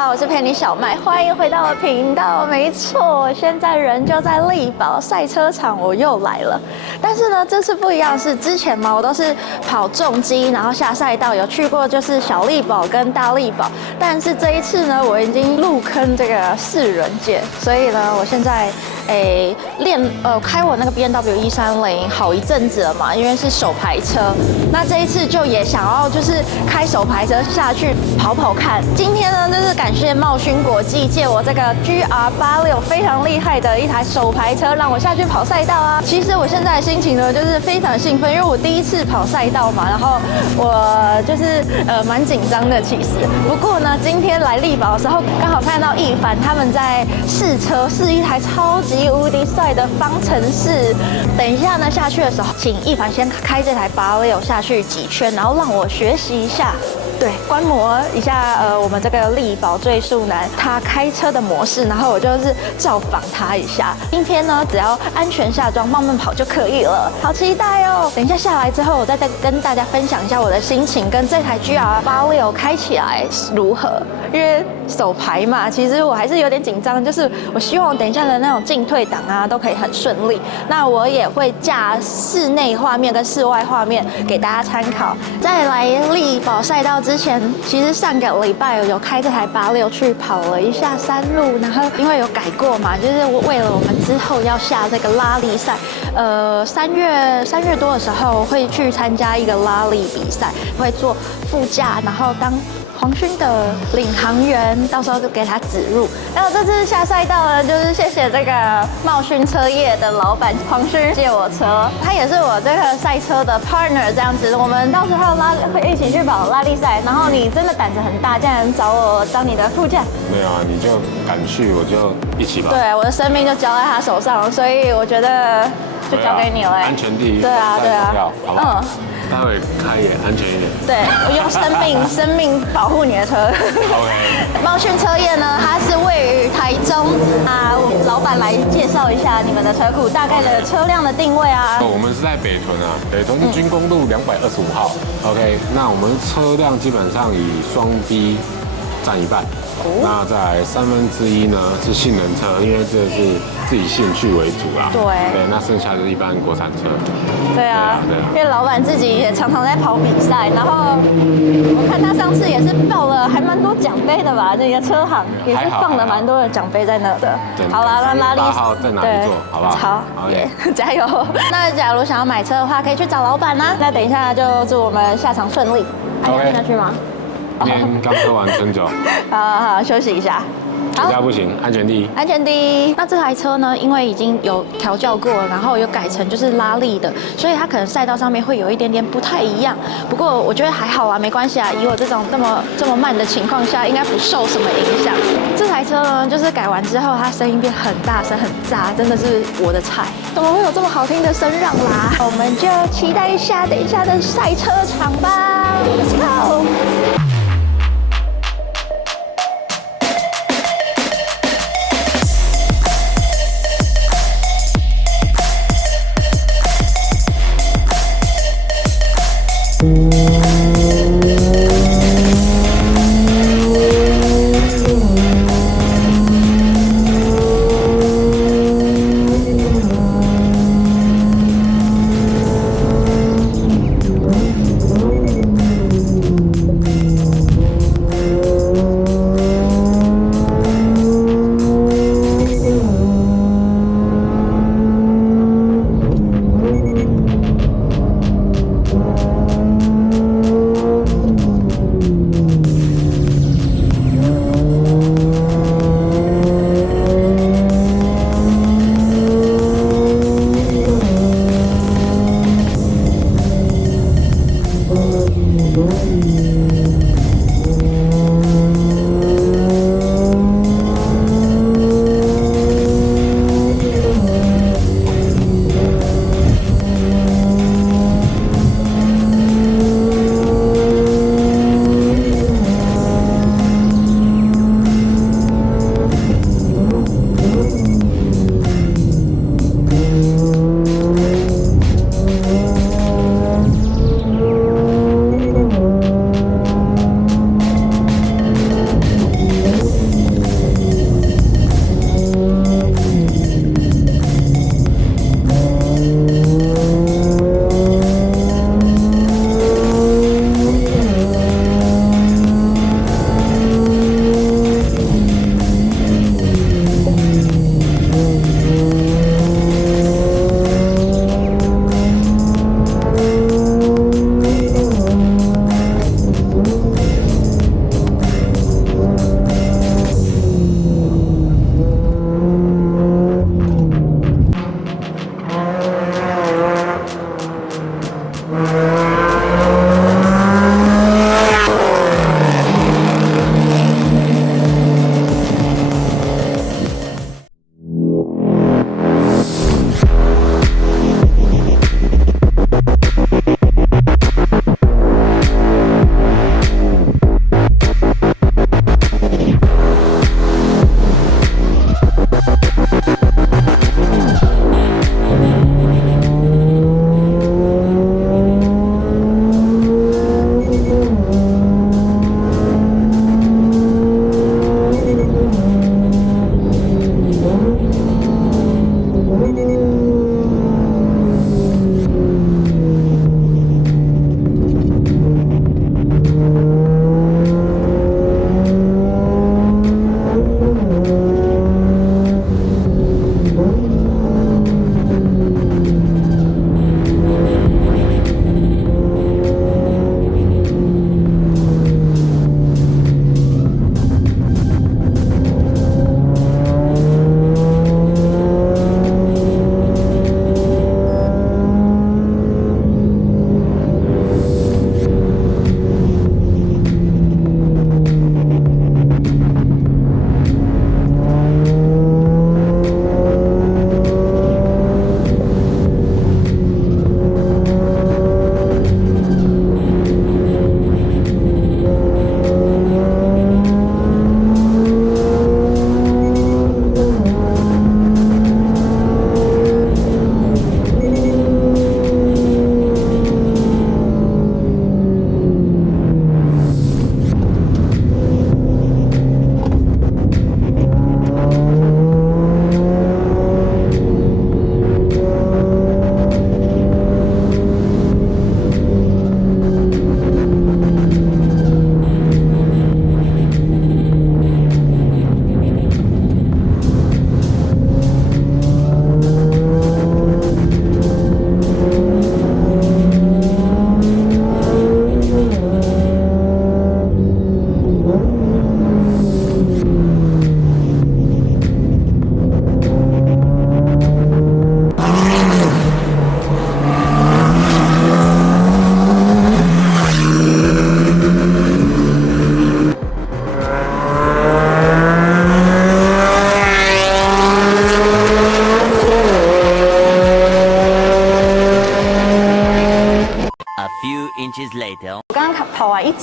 好，我是陪你小麦，欢迎回到我频道。没错，我现在人就在力宝赛车场，我又来了。但是呢，这次不一样是之前嘛，我都是跑重机，然后下赛道，有去过就是小力宝跟大力宝。但是这一次呢，我已经入坑这个4人界，所以呢，我现在开我那个 BMW130好一阵子了嘛，因为是手排车。那这一次就也想要就是开手排车下去跑跑看。今天呢，就是感谢茂勋国际借我这个 GR86非常厉害的一台手排车，让我下去跑赛道啊。其实我现在的心情呢，就是非常兴奋，因为我第一次跑赛道嘛，然后我就是蛮紧张的其实。不过呢，今天来力宝的时候，刚好看到一凡他们在试车，试一台超级无敌帅的方程式。等一下呢，下去的时候，请一凡先开这台86下去几圈，然后让我学习一下，对，观摩一下我们这个力宝最速男他开车的模式，然后我就是照仿他一下。今天呢，只要安全下装，慢慢跑就可以了，好期待哦！等一下下来之后，我再跟大家分享一下我的心情，跟这台 GR86开起来如何。因为手排嘛，其实我还是有点紧张，就是我希望等一下的那种进退档啊都可以很顺利。那我也会架室内画面跟室外画面给大家参考。在来力宝赛道之前，其实上个礼拜有开这台86去跑了一下山路，然后因为有改过嘛，就是为了我们之后要下这个拉力赛，3月多的时候会去参加一个拉力比赛，会做副驾，然后当黄勋的领航员，到时候就给他指路。然后这次下赛道呢，就是谢谢这个茂勋车业的老板黄勋借我车，他也是我这个赛车的 partner 这样子。我们到时候会一起去跑拉力赛。然后你真的胆子很大，竟然找我当你的副驾。没有啊，你就敢去，我就一起吧。对，我的生命就交在他手上，所以我觉得就交给你了。安全第一。对啊，对啊。好不好？待会开也安全一点。对，我用生命保护你的车。OK。茂勋车业呢，它是位于台中啊，老板来介绍一下你们的车库，大概的车辆的定位啊。我们是在北屯啊，北屯是军工路225号。OK， 那我们车辆基本上以双 B 占一半。那在1/3呢是性能车，因为这是自己兴趣为主啦。对，那剩下就是一般国产车。对啊，因为老板自己也常常在跑比赛，然后我看他上次也是报了还蛮多奖杯的吧，那个车行也是放了蛮多的奖杯在那的。好啦，那拉力号在哪里做？好不好？好，加油！那假如想要买车的话，可以去找老板啦。那等一下就祝我们下场顺利。还听下去吗？今天刚喝完春酒，好，休息一下。其他不行，安全第一。安全第一。那这台车呢，因为已经有调教过，然后有改成就是拉力的，所以它可能赛道上面会有一点点不太一样。不过我觉得还好啊，没关系啊。以我这种这么慢的情况下，应该不受什么影响。这台车呢，就是改完之后，它声音变很大声、很炸，真的是我的菜。怎么会有这么好听的声浪啦？我们就期待一下等一下的赛车场吧。Let's go！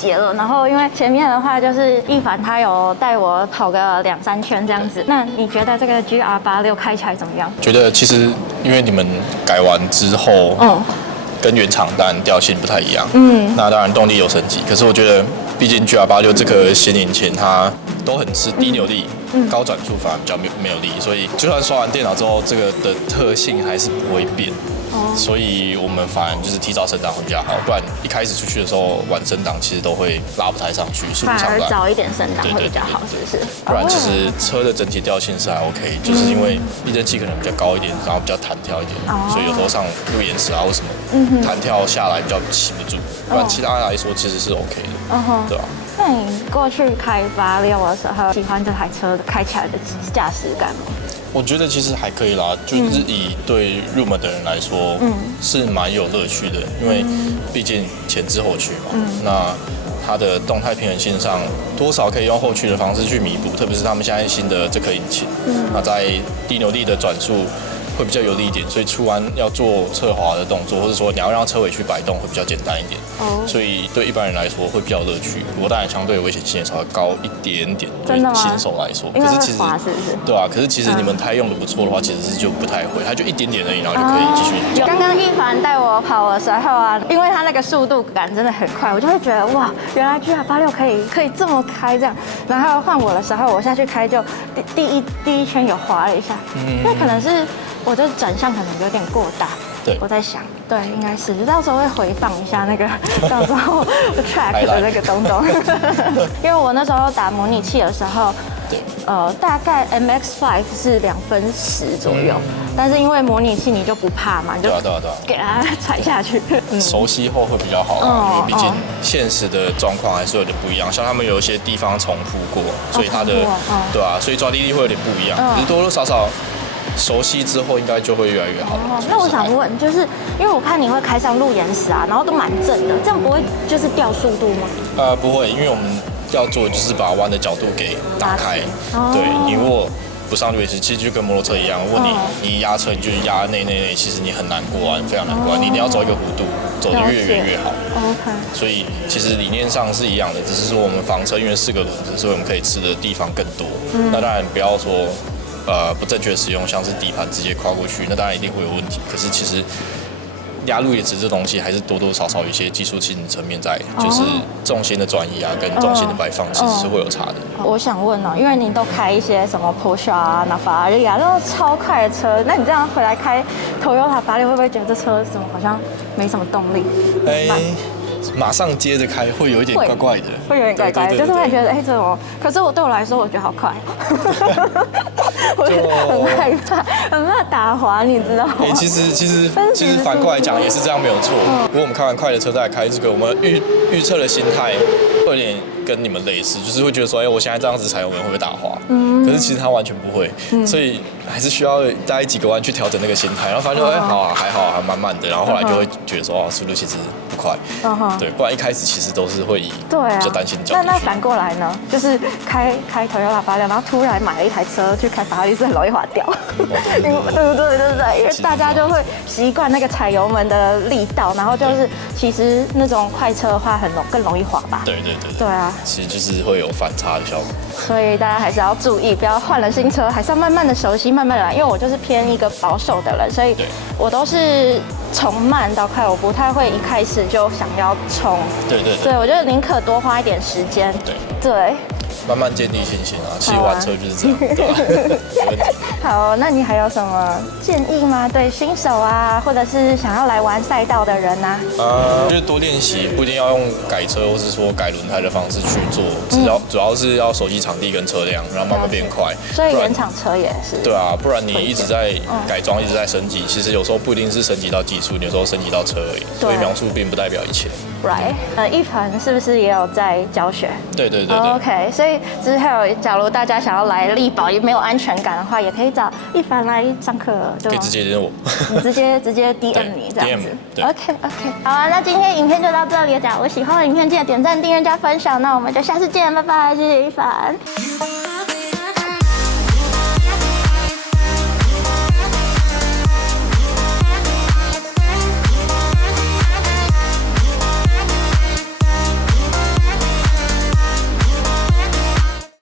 节了。然后因为前面的话就是一凡他有带我跑个2-3圈这样子。那你觉得这个 GR86开起来怎么样？觉得其实因为你们改完之后，跟原厂当然调性不太一样，那当然动力有升级，可是我觉得毕竟 GR86这颗新引擎它都很吃低扭力。高转速反而比较没有力，所以就算刷完电脑之后，这个的特性还是不会变。所以我们反而就是提早升档会比较好，不然一开始出去的时候晚升档其实都会拉不太上去，速度上不来。反而早一点升档会比较好，是不是？不然其实车的整体调性是还 OK，就是因为避震器可能比较高一点，然后比较弹跳一点，所以有时候上路岩石啊或什么弹跳下来比较骑不住，不然其他来说其实是 OK 的，对吧？那你过去开86的时候，喜欢这台车开起来的驾驶感吗？我觉得其实还可以啦，就是以对入门的人来说，是蛮有乐趣的，因为毕竟前置后驱嘛，那它的动态平衡性上多少可以用后驱的方式去弥补，特别是他们现在新的这颗引擎，那在低扭力的转速会比较有力一点，所以出弯要做侧滑的动作，或者说你要让车尾去摆动会比较简单一点，所以对一般人来说会比较有乐趣。不过当然相对危险性也稍微高一点点，对新手来说。可是其实对啊，可是其实你们胎用的不错的话，其实是就不太会，它就一点点而已，然后就可以继续。刚刚一凡带我跑的时候啊，因为它那个速度感真的很快，我就会觉得哇，原来 GR86可以这么开这样。然后换我的时候，我下去开就第一圈有滑了一下，那可能是。我的转向可能有点过大，对，我在想，对，应该是，到时候会回放一下那个，到时候 track 的那个东东，因为我那时候打模拟器的时候，对，大概 MX5 是2分10左右，但是因为模拟器你就不怕嘛，你就给它踩下去，熟悉后会比较好啊，因为毕竟现实的状况还是有点不一样，像他们有一些地方重复过，所以它的，对啊，所以抓地力会有点不一样，可是多多少少。熟悉之后，应该就会越来越好。那我想问，就是因为我看你会开上路岩石啊，然后都蛮正的，这样不会就是掉速度吗？不会，因为我们要做就是把弯的角度给打开。对，你如果不上路岩石，其实就跟摩托车一样，如果你压车，你就压内，其实你很难过弯，非常难过弯。你一定要走一个弧度，走得越远越好。OK。所以其实理念上是一样的，只是说我们房车因为4个轮子，所以我们可以吃的地方更多。那当然不要说。不正确使用，像是底盘直接跨过去，那当然一定会有问题。可是其实压路岩石这东西还是多多少少有一些技术性层面在，就是重心的转移啊，跟重心的摆放其实是会有差的。我想问哦，因为你都开一些什么 Porsche 啊、那法拉利啊，那种超快的车，那你这样回来开 Toyota 86，会不会觉得这车怎么好像没什么动力？马上接着开会有一点怪怪的，会有点怪怪的，就是会觉得怎么？可是对我来说，我觉得好快，我很害怕，很怕打滑，你知道吗？其实反过来讲也是这样没有错。如果我们开完快的车再来开这个，我们预测的心态会有点跟你们类似，就是会觉得说，我现在这样子踩油门会不会打滑？可是其实它完全不会，所以还是需要大概几个弯去调整那个心态，然后发现好啊，还好，还慢慢的，然后后来就会觉得说，速度其实不快，对，不然一开始其实都是会以比较担心的角度。那反过来呢？就是开Toyota 86，然后突然买了一台车去开法拉利，是很容易滑掉，对，因为大家就会习惯那个踩油门的力道，然后就是其实那种快车的话更容易滑吧？对啊，其实就是会有反差的效果。所以大家还是要注意，不要换了新车，还是要慢慢的熟悉，慢慢来。因为我就是偏一个保守的人，所以我都是从慢到快，我不太会一开始就想要冲。对，我觉得宁可多花一点时间。对。慢慢建立信心啊，其实玩车就是这样，对吧？没问题。好，那你还有什么建议吗？对新手啊，或者是想要来玩赛道的人啊？就是多练习，不一定要用改车或是说改轮胎的方式去做，主要是要熟悉场地跟车辆，然后慢慢变快。所以原厂车也是。对啊，不然你一直在改装，一直在升级，其实有时候不一定是升级到技术，有时候升级到车而已。所以描述并不代表一切。Right，一凡是不是也有在教学？对。OK， 所以之后假如大家想要来力宝也没有安全感的话，也可以找一凡来上课，对吧？可以直接联络我，你直接 DM 你这样子。对 OK， 好啊，那今天影片就到这里了。假如喜欢的影片，记得点赞、订阅、加分享。那我们就下次见，拜拜，谢谢一凡。